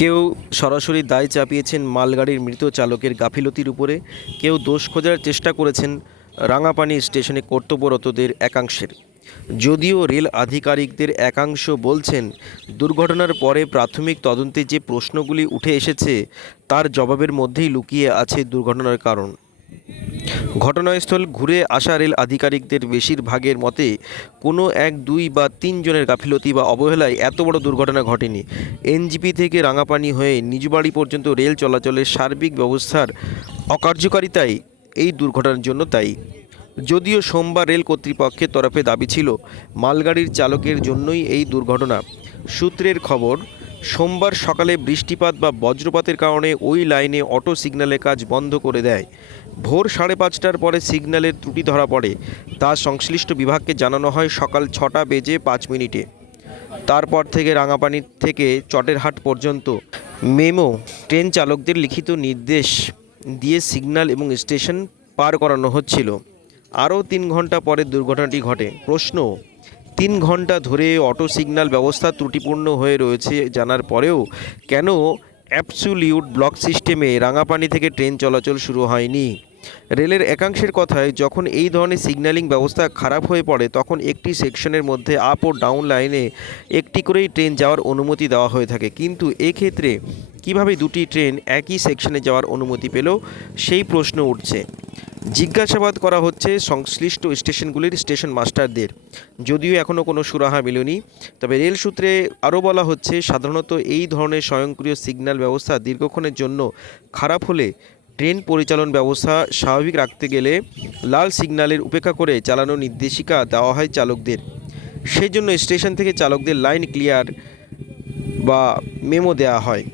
কেউ সরাসরি দায় চাপিয়েছেন মালগাড়ির মৃত চালকের গাফিলতির উপরে, কেউ দোষ খোঁজার চেষ্টা করেছেন রাঙাপানি স্টেশনে কর্তব্যরতদের একাংশের। যদিও রেল আধিকারিকদের একাংশ বলছেন, দুর্ঘটনার পরে প্রাথমিক তদন্তে যে প্রশ্নগুলি উঠে এসেছে, তার জবাবের মধ্যেই লুকিয়ে আছে দুর্ঘটনার কারণ। ঘটনাস্থল ঘুরে আসা রেল আধিকারিকদের বেশিরভাগের মতে, কোনো এক, দুই বা তিনজনের গাফিলতি বা অবহেলায় এত বড় দুর্ঘটনা ঘটেনি। এনজিপি থেকে রাঙাপানি হয়ে নিজবাড়ি পর্যন্ত রেল চলাচলের সার্বিক ব্যবস্থার অকার্যকারিতাই এই দুর্ঘটনার জন্য তাই যদিও সোমবার রেল কর্তৃপক্ষের তরফে দাবি ছিল, মালগাড়ির চালকের জন্যই এই দুর্ঘটনা। সূত্রের খবর সোমবার সকালে বৃষ্টিপাত বা বজ্রপাতের কারণে ওই লাইনে অটো সিগন্যালের কাজ বন্ধ করে দেয়। ভোর সাড়ে পাঁচটার পরে সিগন্যালের ত্রুটি ধরা পড়ে। তা সংশ্লিষ্ট বিভাগকে জানানো হয় সকাল ছটা বেজে পাঁচ মিনিটে। তারপর থেকে রাঙাপানি থেকে চটেরহাট পর্যন্ত। মেমো, ট্রেন চালকদের লিখিত নির্দেশ দিয়ে সিগন্যাল এবং স্টেশন পার করানো হচ্ছিল। আরও তিন ঘণ্টা পরে দুর্ঘটনাটি ঘটে। প্রশ্ন তিন ঘণ্টা ধরে অটো সিগন্যাল ব্যবস্থা ত্রুটিপূর্ণ হয়ে রয়েছে জানার পরেও কেন অ্যাবসুলিউট ব্লক সিস্টেমে রাঙাপানি থেকে ট্রেন চলাচল শুরু হয়নি? রেলের একাংশের কথায়, যখন এই ধরনের সিগন্যালিং ব্যবস্থা খারাপ হয়ে পড়ে, তখন একটি সেকশনের মধ্যে আপ ও ডাউন লাইনে একটি করেই ট্রেন যাওয়ার অনুমতি দেওয়া হয়ে থাকে। কিন্তু এক্ষেত্রে কীভাবে দুটি ট্রেন একই সেকশনে যাওয়ার অনুমতি পেল, সেই প্রশ্ন উঠছে। জিজ্ঞাসাবাদ করা হচ্ছে সংশ্লিষ্ট স্টেশনগুলির স্টেশন মাস্টারদের। যদিও এখনও কোনো সুরাহা মেলেনি, তবে রেল সূত্রে আরও বলা হচ্ছে, সাধারণত এই ধরনের স্বয়ংক্রিয় সিগন্যাল ব্যবস্থা দীর্ঘক্ষণের জন্য খারাপ হলে ট্রেন পরিচালন ব্যবস্থা স্বাভাবিক রাখতে গেলে লাল সিগন্যালের উপেক্ষা করে চালানোর নির্দেশিকা দেওয়া হয় চালকদের। সেই জন্য স্টেশন থেকে চালকদের লাইন ক্লিয়ার বা মেমো দেওয়া হয়।